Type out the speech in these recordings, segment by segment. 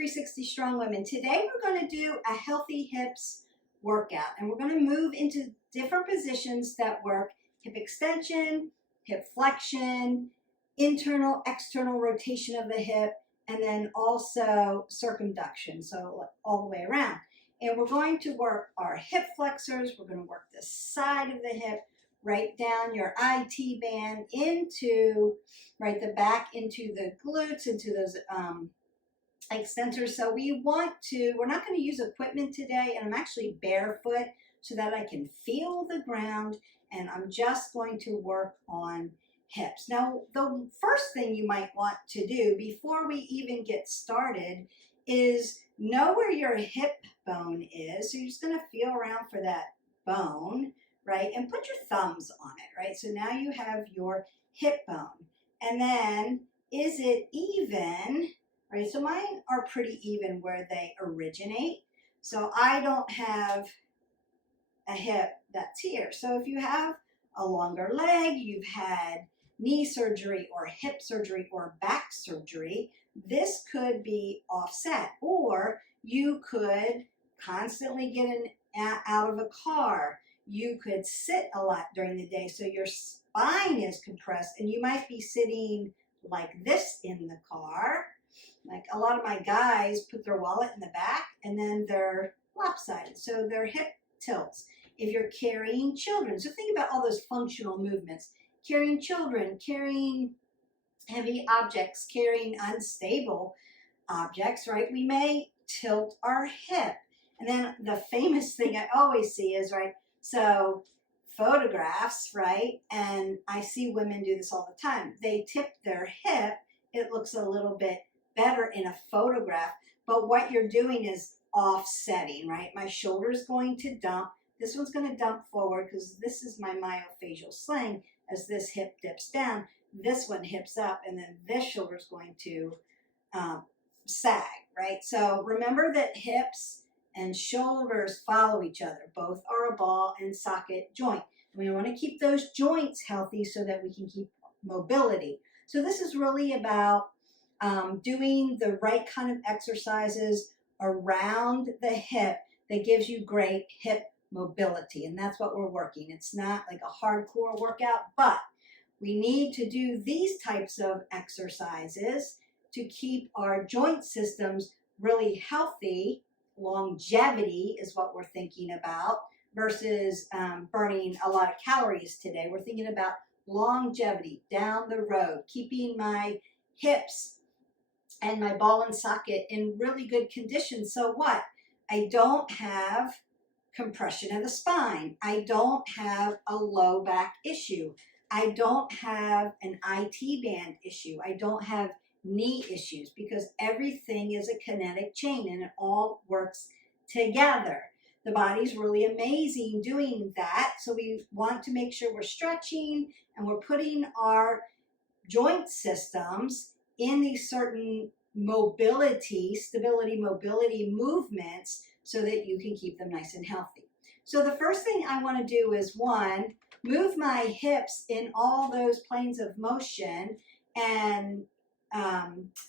360 Strong Women. Today we're going to do a healthy hips workout, and we're going to move into different positions that work hip extension, hip flexion, internal, external rotation of the hip, and then also circumduction, so all the way around. And we're going to work our hip flexors. We're going to work the side of the hip, right down your IT band into, right, the back into the glutes, into those extensors. So we're not going to use equipment today, and I'm actually barefoot so that I can feel the ground, and I'm just going to work on hips. Now, the first thing you might want to do before we even get started is know where your hip bone is. So you're just going to feel around for that bone, right? And put your thumbs on it, right? So now you have your hip bone. And then, is it even, right? So mine are pretty even where they originate. So I don't have a hip that's here. So if you have a longer leg, you've had knee surgery or hip surgery or back surgery, this could be offset. Or you could constantly get out of a car. You could sit a lot during the day, so your spine is compressed, and you might be sitting like this in the car. Like a lot of my guys put their wallet in the back, and then they're lopsided, so their hip tilts. If you're carrying children, so think about all those functional movements. Carrying children, carrying heavy objects, carrying unstable objects, right? We may tilt our hip. And then the famous thing I always see is, right, so photographs, right? And I see women do this all the time. They tip their hip. It looks a little bit better in a photograph, but what you're doing is offsetting, right? My shoulder's going to dump. This one's going to dump forward because this is my myofascial sling. As this hip dips down, this one hips up, and then this shoulder's going to sag, right? So remember that hips and shoulders follow each other. Both are a ball and socket joint. We want to keep those joints healthy so that we can keep mobility. So this is really about doing the right kind of exercises around the hip that gives you great hip mobility, and that's what we're working. It's not like a hardcore workout, but we need to do these types of exercises to keep our joint systems really healthy. Longevity is what we're thinking about versus burning a lot of calories today. We're thinking about longevity down the road, keeping my hips and my ball and socket in really good condition. So what? I don't have compression of the spine. I don't have a low back issue. I don't have an IT band issue. I don't have knee issues, because everything is a kinetic chain and it all works together. The body's really amazing doing that. So we want to make sure we're stretching and we're putting our joint systems in these certain mobility, stability, mobility movements so that you can keep them nice and healthy. So the first thing I want to do is, one, move my hips in all those planes of motion and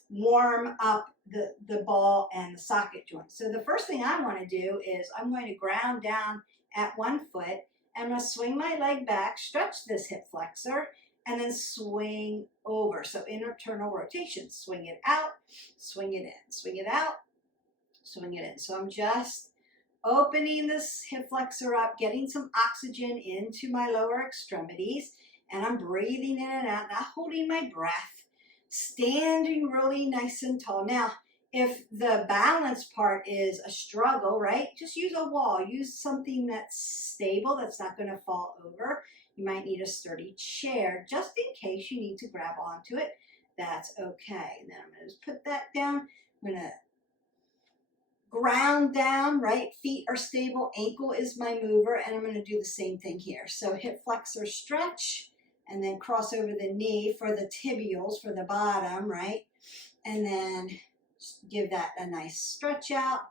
warm up the ball and the socket joint. So the first thing I want to do is I'm going to ground down at one foot. I'm going to swing my leg back, stretch this hip flexor, and then swing over. So internal rotation, swing it out, swing it in, swing it out, swing it in. So I'm just opening this hip flexor up, getting some oxygen into my lower extremities, and I'm breathing in and out, not holding my breath, standing really nice and tall. Now, if the balance part is a struggle, right, just use a wall. Use something that's stable, that's not going to fall over. You might need a sturdy chair just in case you need to grab onto it. That's okay. And then I'm going to just put that down. I'm going to ground down, right? Feet are stable. Ankle is my mover. And I'm going to do the same thing here. So hip flexor stretch, and then cross over the knee for the tibials for the bottom, right? And then give that a nice stretch out.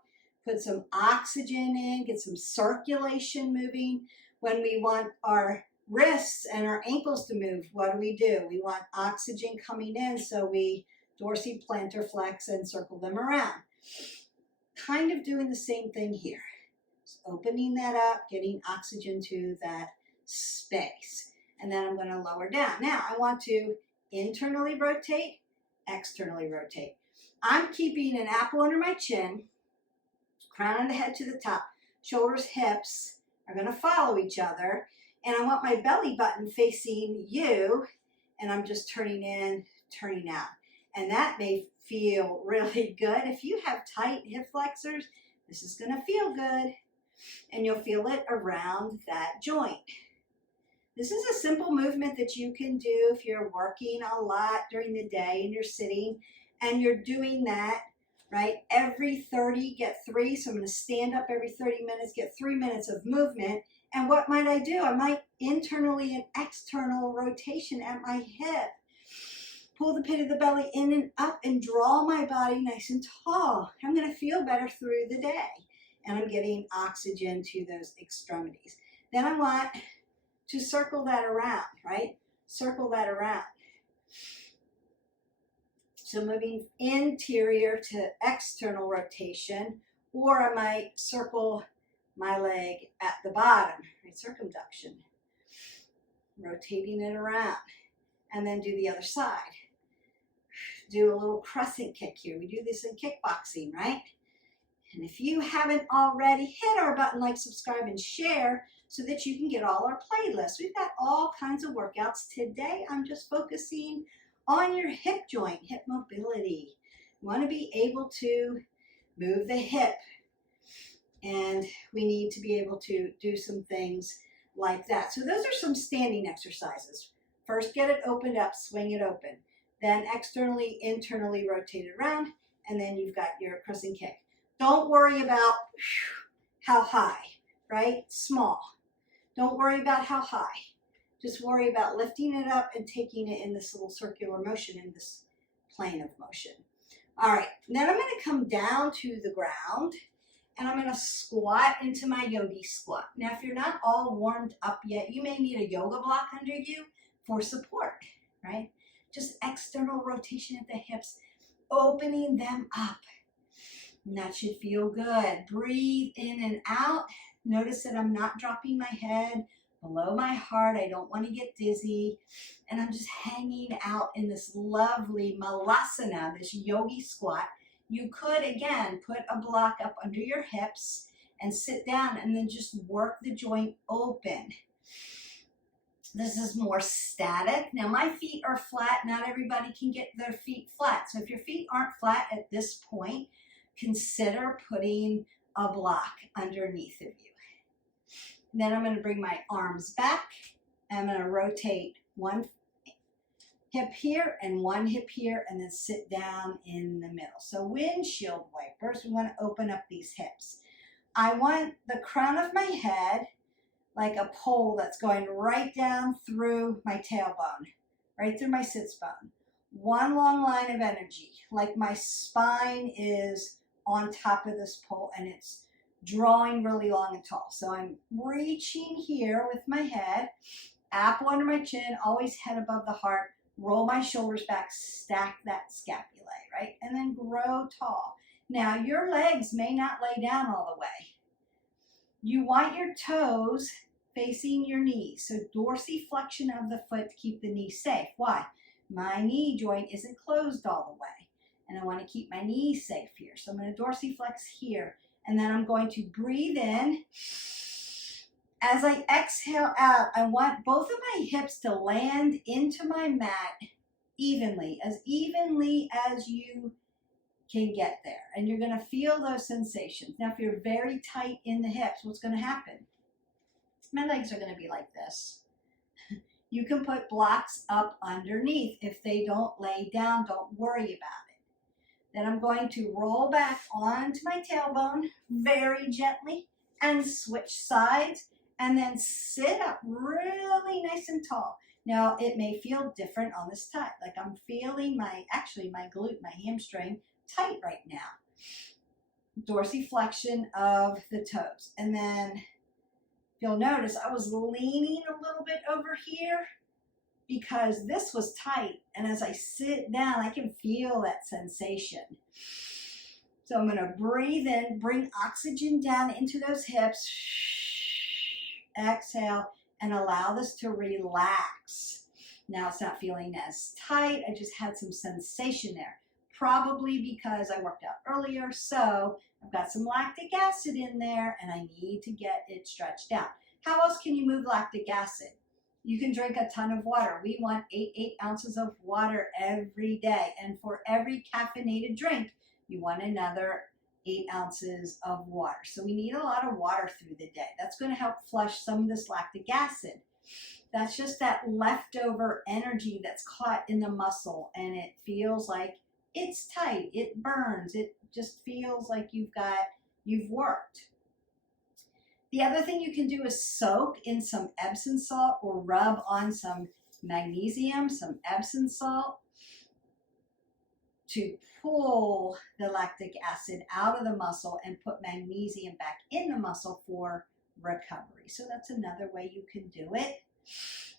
Put some oxygen in. Get some circulation moving. When we want our wrists and our ankles to move, what do? We want oxygen coming in, so we dorsy plantar flex and circle them around. Kind of doing the same thing here. Just opening that up, getting oxygen to that space. And then I'm going to lower down. Now I want to internally rotate, externally rotate. I'm keeping an apple under my chin, crown of the head to the top, shoulders, hips are going to follow each other. And I want my belly button facing you, and I'm just turning in, turning out. And that may feel really good. If you have tight hip flexors, this is going to feel good. And you'll feel it around that joint. This is a simple movement that you can do if you're working a lot during the day and you're sitting and you're doing that, right? Every 30, get 3. So I'm going to stand up every 30 minutes, get 3 minutes of movement. And what might I do? I might internally and external rotation at my hip. Pull the pit of the belly in and up and draw my body nice and tall. I'm going to feel better through the day. And I'm getting oxygen to those extremities. Then I want to circle that around, right? Circle that around. So moving interior to external rotation, or I might circle my leg at the bottom, right? Circumduction. Rotating it around. And then do the other side. Do a little crescent kick here. We do this in kickboxing, right? And if you haven't already, hit our button, like, subscribe, and share so that you can get all our playlists. We've got all kinds of workouts. Today, I'm just focusing on your hip joint, hip mobility. You want to be able to move the hip. And we need to be able to do some things like that. So those are some standing exercises. First, get it opened up, swing it open. Then externally, internally rotate it around. And then you've got your crescent kick. Don't worry about how high, right? Small. Don't worry about how high. Just worry about lifting it up and taking it in this little circular motion, in this plane of motion. All right, then I'm going to come down to the ground and I'm going to squat into my Yogi Squat. Now, if you're not all warmed up yet, you may need a yoga block under you for support, right? Just external rotation at the hips, opening them up. And that should feel good. Breathe in and out. Notice that I'm not dropping my head below my heart. I don't want to get dizzy. And I'm just hanging out in this lovely Malasana, this Yogi Squat. You could, again, put a block up under your hips and sit down and then just work the joint open. This is more static. Now, my feet are flat. Not everybody can get their feet flat. So if your feet aren't flat at this point, consider putting a block underneath of you. And then I'm going to bring my arms back. I'm going to rotate one hip here and one hip here, and then sit down in the middle. So windshield wipers, we want to open up these hips. I want the crown of my head like a pole that's going right down through my tailbone, right through my sits bone. One long line of energy, like my spine is on top of this pole and it's drawing really long and tall. So I'm reaching here with my head, apple under my chin, always head above the heart, roll my shoulders back, stack that scapulae, right? And then grow tall. Now, your legs may not lay down all the way. You want your toes facing your knees. So dorsy flexion of the foot to keep the knee safe. Why? My knee joint isn't closed all the way. And I want to keep my knees safe here. So I'm going to dorsy flex here. And then I'm going to breathe in. As I exhale out, I want both of my hips to land into my mat evenly as you can get there. And you're going to feel those sensations. Now, if you're very tight in the hips, what's going to happen? My legs are going to be like this. You can put blocks up underneath. If they don't lay down, don't worry about it. Then I'm going to roll back onto my tailbone very gently and switch sides and then sit up really nice and tall. Now, it may feel different on this side. Like I'm feeling my glute, my hamstring tight right now. Dorsiflexion of the toes. And then you'll notice I was leaning a little bit over here because this was tight. And as I sit down, I can feel that sensation. So I'm going to breathe in, bring oxygen down into those hips. Exhale and allow this to relax. Now it's not feeling as tight. I just had some sensation there. Probably because I worked out earlier. So I've got some lactic acid in there and I need to get it stretched out. How else can you move lactic acid? You can drink a ton of water. We want 8 ounces of water every day. And for every caffeinated drink, you want another 8 ounces of water. So we need a lot of water through the day. That's going to help flush some of this lactic acid. That's just that leftover energy that's caught in the muscle and it feels like it's tight, it burns, it just feels like you've worked. The other thing you can do is soak in some Epsom salt or rub on some magnesium, some Epsom salt to pull the lactic acid out of the muscle and put magnesium back in the muscle for recovery. So that's another way you can do it.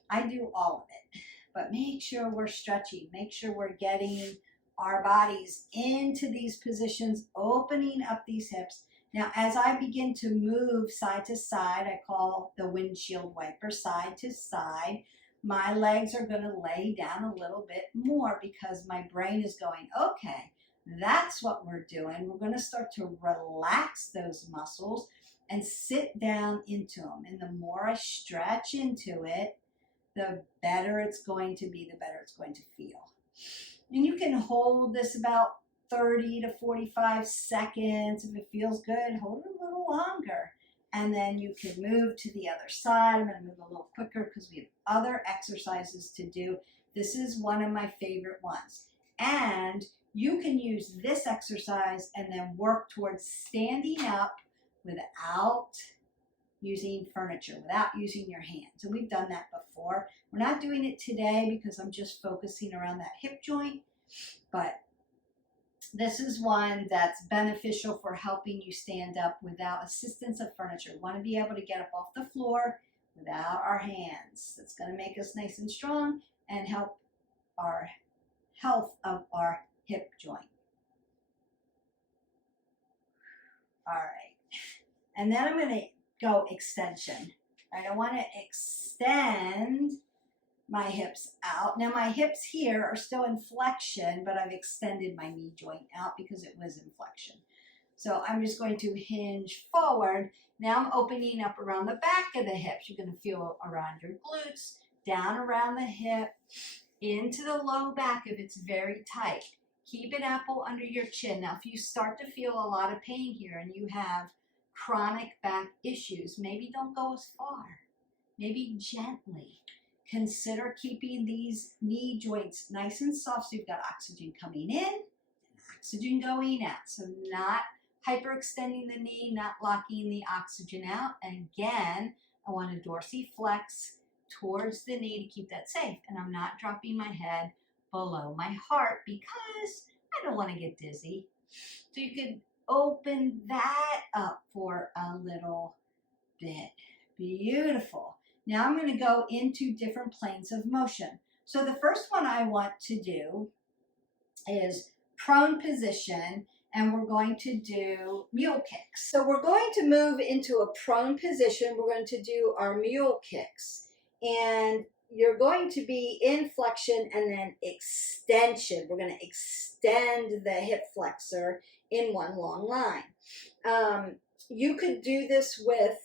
I do all of it, but make sure we're stretching, make sure we're getting our bodies into these positions, opening up these hips. Now, as I begin to move side to side, I call the windshield wiper side to side, my legs are going to lay down a little bit more because my brain is going, okay, that's what we're doing. We're going to start to relax those muscles and sit down into them. And the more I stretch into it, the better it's going to be, the better it's going to feel. And you can hold this about 30 to 45 seconds. If it feels good, hold it a little longer. And then you can move to the other side. I'm going to move a little quicker because we have other exercises to do. This is one of my favorite ones. And you can use this exercise and then work towards standing up without using furniture, without using your hands. And we've done that before. We're not doing it today because I'm just focusing around that hip joint, but this is one that's beneficial for helping you stand up without assistance of furniture. We want to be able to get up off the floor without our hands. That's going to make us nice and strong and help our health of our hip joint. All right. And then I'm going to go extension. Right? I want to extend my hips out. Now my hips here are still in flexion, but I've extended my knee joint out because it was in flexion. So I'm just going to hinge forward. Now I'm opening up around the back of the hips. You're going to feel around your glutes, down around the hip, into the low back if it's very tight. Keep an apple under your chin. Now if you start to feel a lot of pain here and you have chronic back issues, maybe don't go as far. Maybe gently. Consider keeping these knee joints nice and soft so you've got oxygen coming in and oxygen going out. So not hyperextending the knee, not locking the oxygen out. And again, I want a Dorsy Flex towards the knee to keep that safe. And I'm not dropping my head below my heart because I don't want to get dizzy. So you could open that up for a little bit. Beautiful. Now I'm going to go into different planes of motion. So the first one I want to do is prone position, and we're going to do mule kicks. So we're going to move into a prone position. We're going to do our mule kicks. And you're going to be in flexion and then extension. We're going to extend the hip flexor in one long line. You could do this with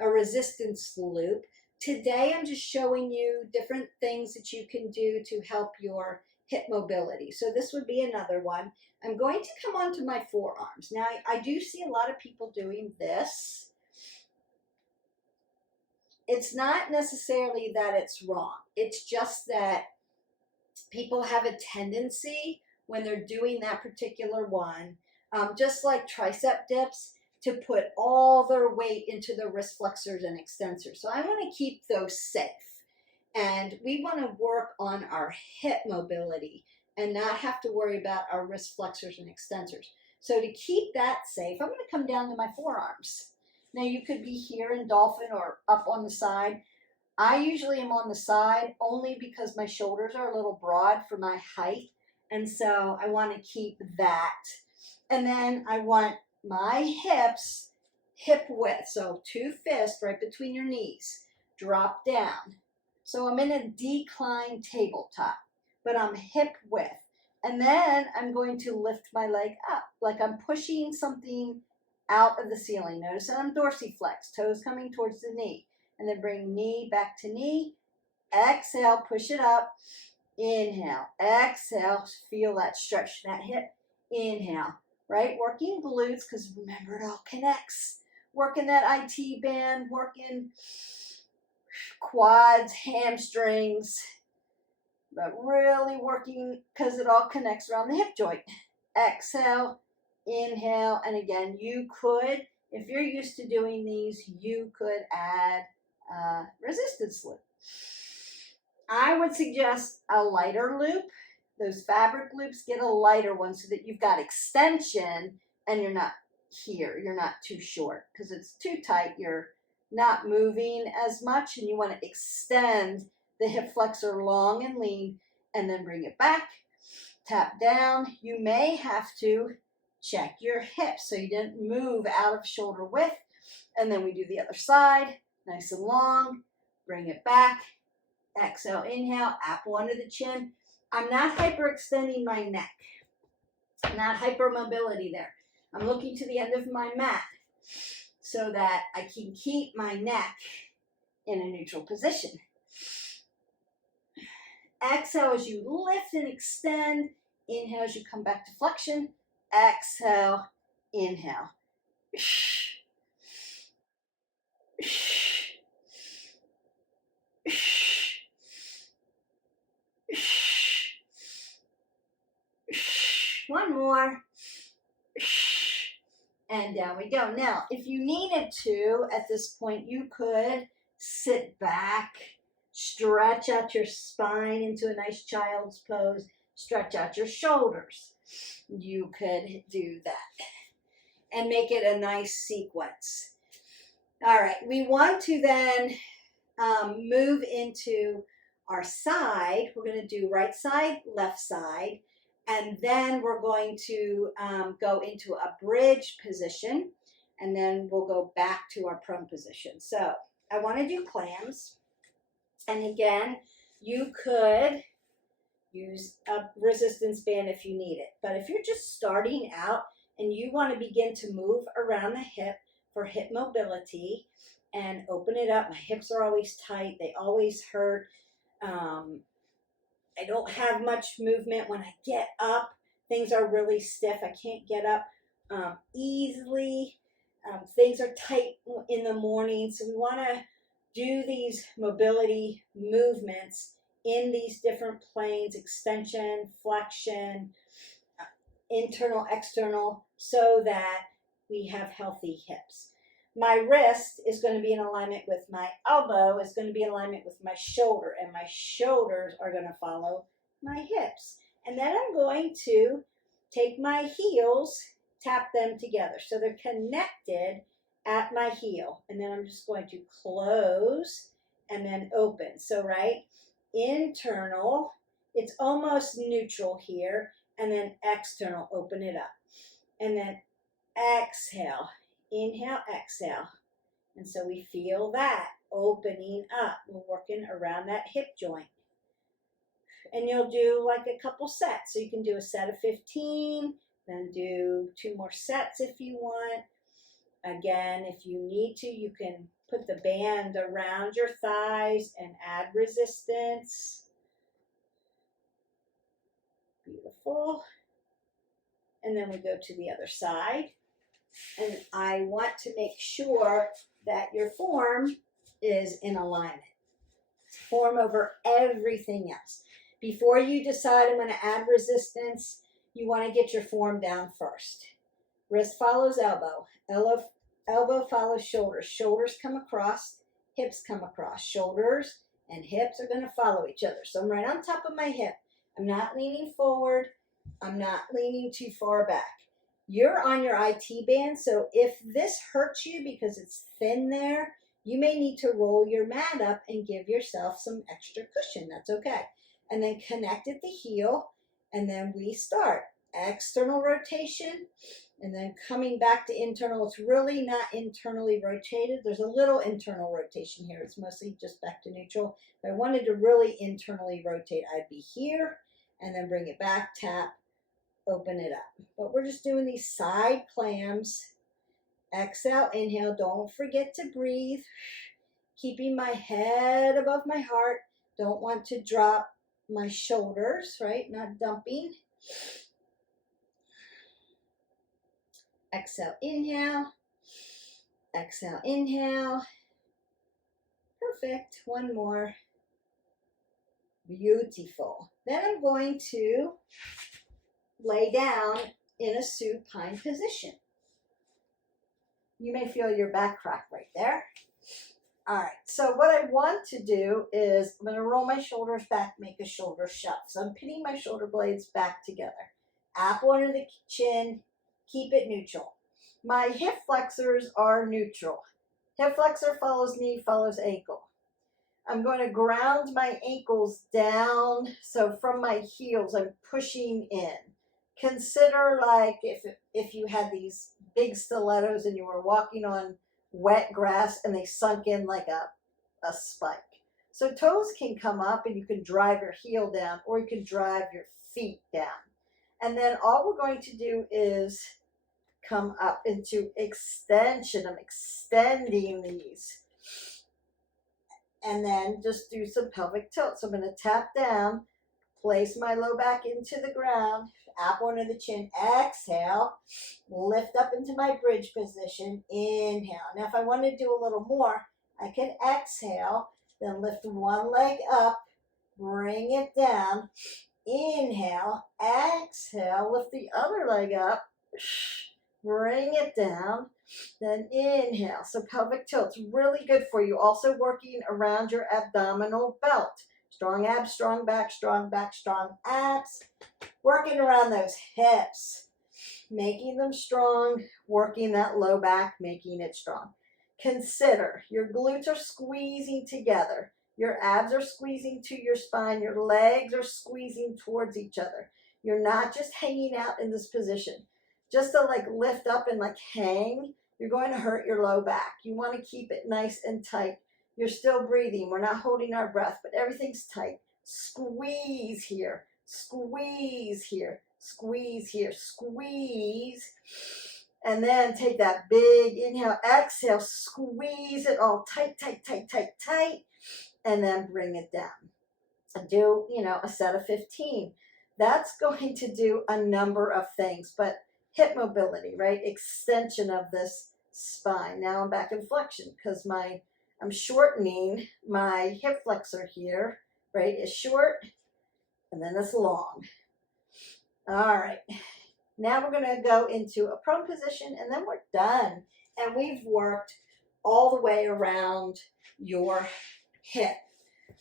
a resistance loop. Today, I'm just showing you different things that you can do to help your hip mobility. So this would be another one. I'm going to come onto my forearms. Now, I do see a lot of people doing this. It's not necessarily that it's wrong. It's just that people have a tendency when they're doing that particular one, just like tricep dips, to put all their weight into the wrist flexors and extensors. So I want to keep those safe. And we want to work on our hip mobility and not have to worry about our wrist flexors and extensors. So to keep that safe, I'm going to come down to my forearms. Now you could be here in dolphin or up on the side. I usually am on the side only because my shoulders are a little broad for my height. And so I want to keep that And then I want my hips hip width. So 2 fists right between your knees. Drop down. So I'm in a declined tabletop, but I'm hip width. And then I'm going to lift my leg up, like I'm pushing something out of the ceiling. Notice that I'm Dorsy Flex, toes coming towards the knee. And then bring knee back to knee. Exhale, push it up. Inhale, exhale, feel that stretch, that hip. Inhale, right? Working glutes, because remember it all connects. Working that IT band, working quads, hamstrings, but really working because it all connects around the hip joint. Exhale, inhale, and again, you could, if you're used to doing these, you could add resistance loop. I would suggest a lighter loop. Those fabric loops, get a lighter one so that you've got extension and you're not here, you're not too short, because it's too tight, you're not moving as much, and you want to extend the hip flexor long and lean, and then bring it back, tap down. You may have to check your hips so you didn't move out of shoulder width, and then we do the other side, nice and long, bring it back, exhale, inhale, apple under the chin. I'm not hyperextending my neck, not hypermobility there. I'm looking to the end of my mat so that I can keep my neck in a neutral position. Exhale as you lift and extend. Inhale as you come back to flexion. Exhale, inhale. One more. And down we go. Now, if you needed to, at this point, you could sit back, stretch out your spine into a nice child's pose, stretch out your shoulders. You could do that and make it a nice sequence. All right, we want to then move into our side. We're going to do right side, left side. And then we're going to go into a bridge position, and then we'll go back to our prone position. So I want to do clams. And again, you could use a resistance band if you need it. But if you're just starting out and you want to begin to move around the hip for hip mobility and open it up, my hips are always tight. They always hurt. I don't have much movement when I get up. Things are really stiff. I can't get up easily. Things are tight in the morning. So we want to do these mobility movements in these different planes, extension, flexion, internal, external, so that we have healthy hips. My wrist is going to be in alignment with my elbow, is going to be in alignment with my shoulder, and my shoulders are going to follow my hips. And then I'm going to take my heels, tap them together so they're connected at my heel. And then I'm just going to close and then open. So right, internal, it's almost neutral here, and then external, open it up. And then exhale. Inhale, exhale. And so we feel that opening up. We're working around that hip joint. And you'll do like a couple sets. So you can do a set of 15, then do 2 more sets if you want. Again, if you need to, you can put the band around your thighs and add resistance. Beautiful. And then we go to the other side. And I want to make sure that your form is in alignment. Form over everything else. Before you decide I'm going to add resistance, you want to get your form down first. Wrist follows elbow. Elbow follows shoulders. Shoulders come across. Hips come across. Shoulders and hips are going to follow each other. So I'm right on top of my hip. I'm not leaning forward. I'm not leaning too far back. You're on your IT band, so if this hurts you because it's thin there, you may need to roll your mat up and give yourself some extra cushion. That's okay. And then connect at the heel, and then we start. external rotation, and then coming back to internal. It's really not internally rotated. There's a little internal rotation here. It's mostly just back to neutral. If I wanted to really internally rotate, I'd be here and then bring it back, tap, open it up. But we're just doing these side clams. Exhale, inhale. Don't forget to breathe. Keeping my head above my heart. Don't want to drop my shoulders, right? Not dumping. Exhale, inhale. Exhale, inhale. Perfect. One more. Beautiful. Then I'm going to lay down in a supine position. You may feel your back crack right there. All right, so what I want to do is I'm going to roll my shoulders back, make a shoulder shove. So I'm pinning my shoulder blades back together. Apple under the chin, keep it neutral. My hip flexors are neutral. Hip flexor follows knee, follows ankle. I'm going to ground my ankles down. So from my heels, I'm pushing in. Consider like if you had these big stilettos and you were walking on wet grass and they sunk in like a spike. So toes can come up and you can drive your heel down, or you can drive your feet down. And then all we're going to do is come up into extension. I'm extending these. And then just do some pelvic tilt. So I'm going to tap down, place my low back into the ground, apple under the chin, exhale, lift up into my bridge position, inhale. Now if I want to do a little more, I can exhale, then lift one leg up, bring it down, inhale, exhale, lift the other leg up, bring it down, then inhale. So pelvic tilt's really good for you. Also working around your abdominal belt. Strong abs, strong back, strong abs. Working around those hips, making them strong, working that low back, making it strong. Consider your glutes are squeezing together. Your abs are squeezing to your spine. Your legs are squeezing towards each other. You're not just hanging out in this position. Just to like lift up and like hang, you're going to hurt your low back. You want to keep it nice and tight. You're still breathing. We're not holding our breath, but everything's tight. Squeeze here, squeeze here, squeeze here, squeeze. And then take that big inhale, exhale, squeeze it all tight, tight, tight, tight, tight. And then bring it down. Do, a set of 15. That's going to do a number of things, but hip mobility, right? Extension of this spine. Now I'm back in flexion because I'm shortening my hip flexor here, right? It's short and then it's long. All right. Now we're going to go into a prone position and then we're done. And we've worked all the way around your hip.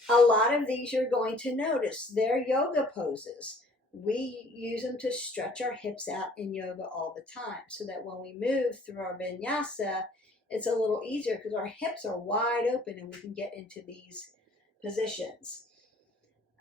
A lot of these you're going to notice. They're yoga poses. We use them to stretch our hips out in yoga all the time so that when we move through our vinyasa, it's a little easier because our hips are wide open and we can get into these positions.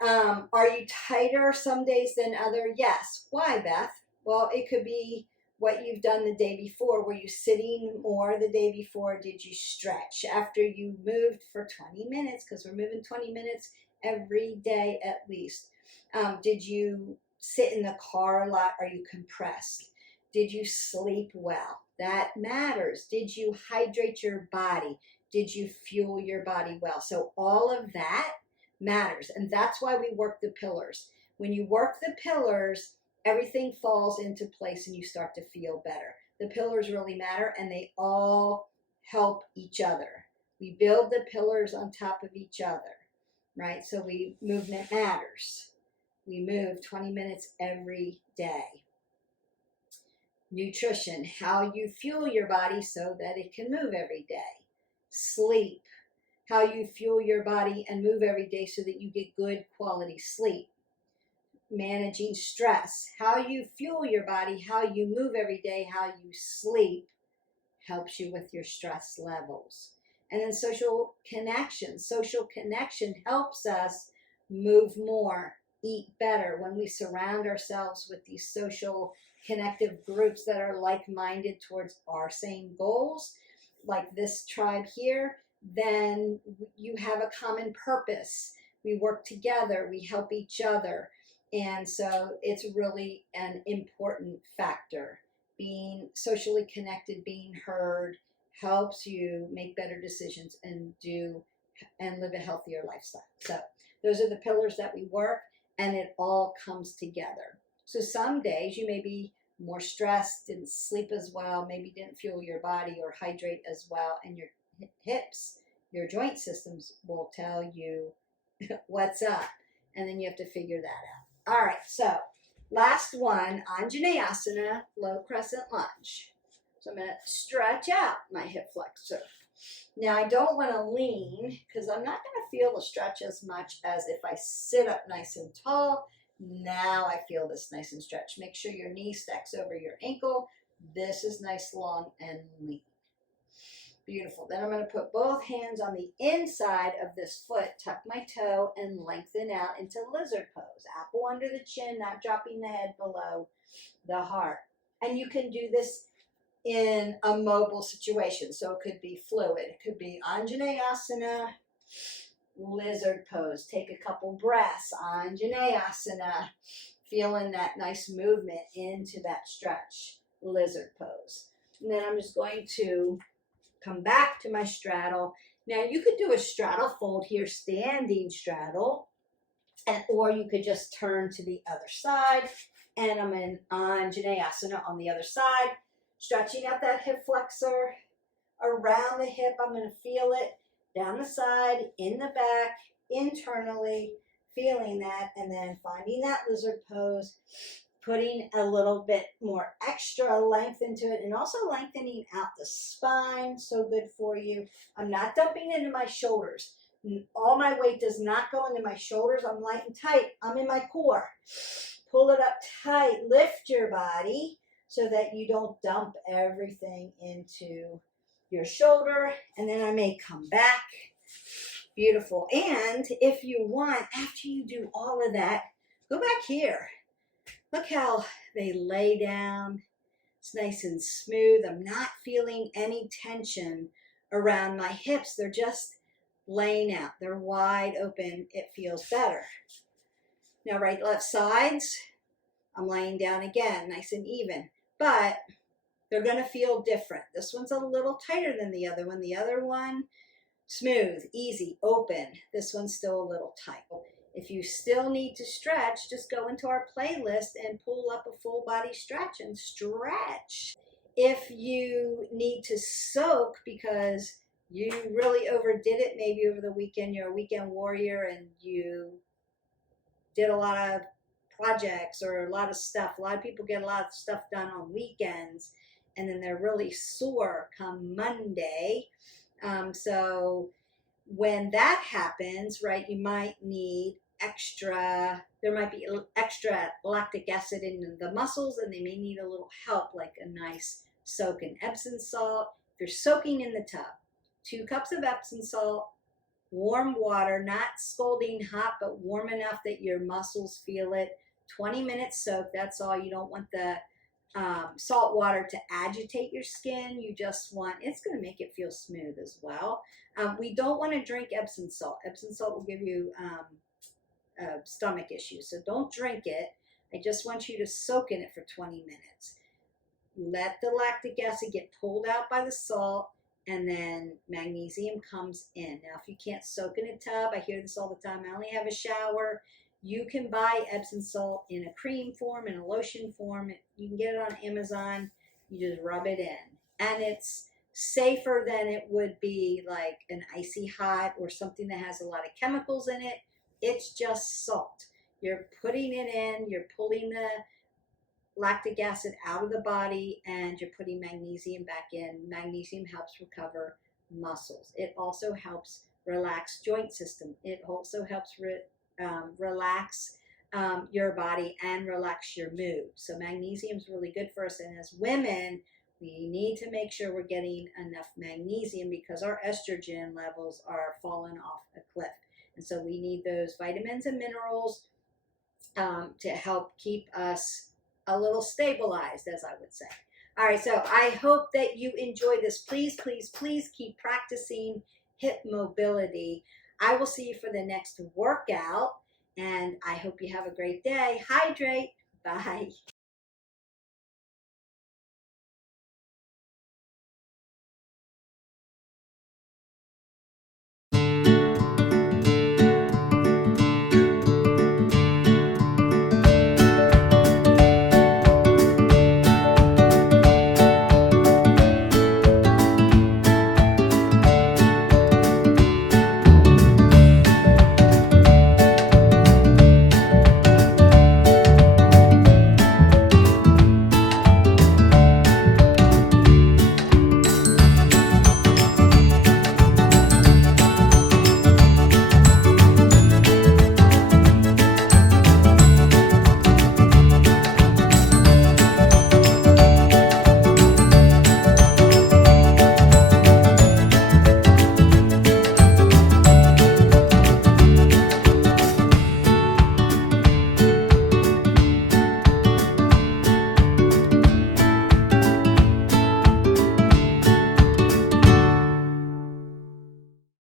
Are you tighter some days than other? Yes. Why, Beth? Well, it could be what you've done the day before. Were you sitting more the day before? Did you stretch after you moved for 20 minutes? Because we're moving 20 minutes every day at least. Did you sit in the car a lot? Are you compressed? Did you sleep well? That matters. Did you hydrate your body? Did you fuel your body well? So all of that matters. And that's why we work the pillars. When you work the pillars, everything falls into place and you start to feel better. The pillars really matter and they all help each other. We build the pillars on top of each other, right? So movement matters. We move 20 minutes every day. Nutrition, how you fuel your body so that it can move every day. Sleep, how you fuel your body and move every day so that you get good quality sleep. Managing stress, how you fuel your body, how you move every day, how you sleep helps you with your stress levels. And then social connection. Social connection helps us move more, eat better, when we surround ourselves with these social connective groups that are like-minded towards our same goals, like this tribe here, then you have a common purpose. We work together, we help each other. And so it's really an important factor. Being socially connected, being heard, helps you make better decisions and live a healthier lifestyle. So those are the pillars that we work, and it all comes together. So some days you may be more stressed, didn't sleep as well, maybe didn't fuel your body or hydrate as well, and your hips, your joint systems will tell you what's up, and then you have to figure that out. All right, so last one, Anjaynayasana, low crescent lunge. So I'm going to stretch out my hip flexor. Now I don't want to lean because I'm not going to feel the stretch as much as if I sit up nice and tall. Now I feel this nice and stretched. Make sure your knee stacks over your ankle. This is nice, long, and lean. Beautiful. Then I'm going to put both hands on the inside of this foot, tuck my toe, and lengthen out into lizard pose. Apple under the chin, not dropping the head below the heart. And you can do this in a mobile situation. So it could be fluid. It could be Anjaynayasana, lizard pose. Take a couple breaths. Anjaynayasana. Feeling that nice movement into that stretch. Lizard pose. And then I'm just going to come back to my straddle. Now you could do a straddle fold here, standing straddle, or you could just turn to the other side. And I'm in Anjaynayasana on the other side, stretching out that hip flexor around the hip. I'm going to feel it down the side, in the back, internally, feeling that, and then finding that lizard pose, putting a little bit more extra length into it, and also lengthening out the spine. So good for you. I'm not dumping into my shoulders. All my weight does not go into my shoulders. I'm light and tight. I'm in my core. Pull it up tight. Lift your body so that you don't dump everything into your shoulder. And then I may come back. Beautiful. And if you want, after you do all of that, go back here. Look how they lay down. It's nice and smooth. I'm not feeling any tension around my hips. They're just laying out. They're wide open. It feels better. Now, right, left sides, I'm laying down again, nice and even. But they're going to feel different. This one's a little tighter than the other one. The other one, smooth, easy, open. This one's still a little tight. If you still need to stretch, just go into our playlist and pull up a full body stretch and stretch. If you need to soak because you really overdid it, maybe over the weekend, you're a weekend warrior and you did a lot of projects or a lot of stuff. A lot of people get a lot of stuff done on weekends and then they're really sore come Monday. So when that happens, right, you might need there might be extra lactic acid in the muscles and they may need a little help, like a nice soak in Epsom salt. If you're soaking in the tub, 2 cups of Epsom salt, warm water, not scalding hot, but warm enough that your muscles feel it. 20 minutes soak, that's all. You don't want the salt water to agitate your skin. You just want, it's going to make it feel smooth as well. We don't want to drink Epsom salt. Epsom salt will give you stomach issues, so don't drink it. I just want you to soak in it for 20 minutes. Let the lactic acid get pulled out by the salt, and then magnesium comes in. Now, if you can't soak in a tub, I hear this all the time, I only have a shower. You can buy Epsom salt in a cream form, in a lotion form. You can get it on Amazon. You just rub it in. And it's safer than it would be like an icy hot or something that has a lot of chemicals in it. It's just salt. You're putting it in, you're pulling the lactic acid out of the body, and you're putting magnesium back in. Magnesium helps recover muscles. It also helps relax joint system. It also helps relax your body and relax your mood. So magnesium is really good for us. And as women, we need to make sure we're getting enough magnesium because our estrogen levels are falling off a cliff. And so we need those vitamins and minerals to help keep us a little stabilized, as I would say. All right, so I hope that you enjoy this. Please, please, please keep practicing hip mobility. I will see you for the next workout, and I hope you have a great day. Hydrate. Bye.